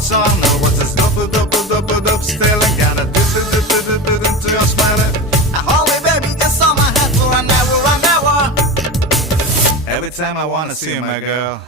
What's on? What's this dup stealing? Gotta dip into your smiling. Holy baby, just on my head for an hour. Every time I wanna see my girl.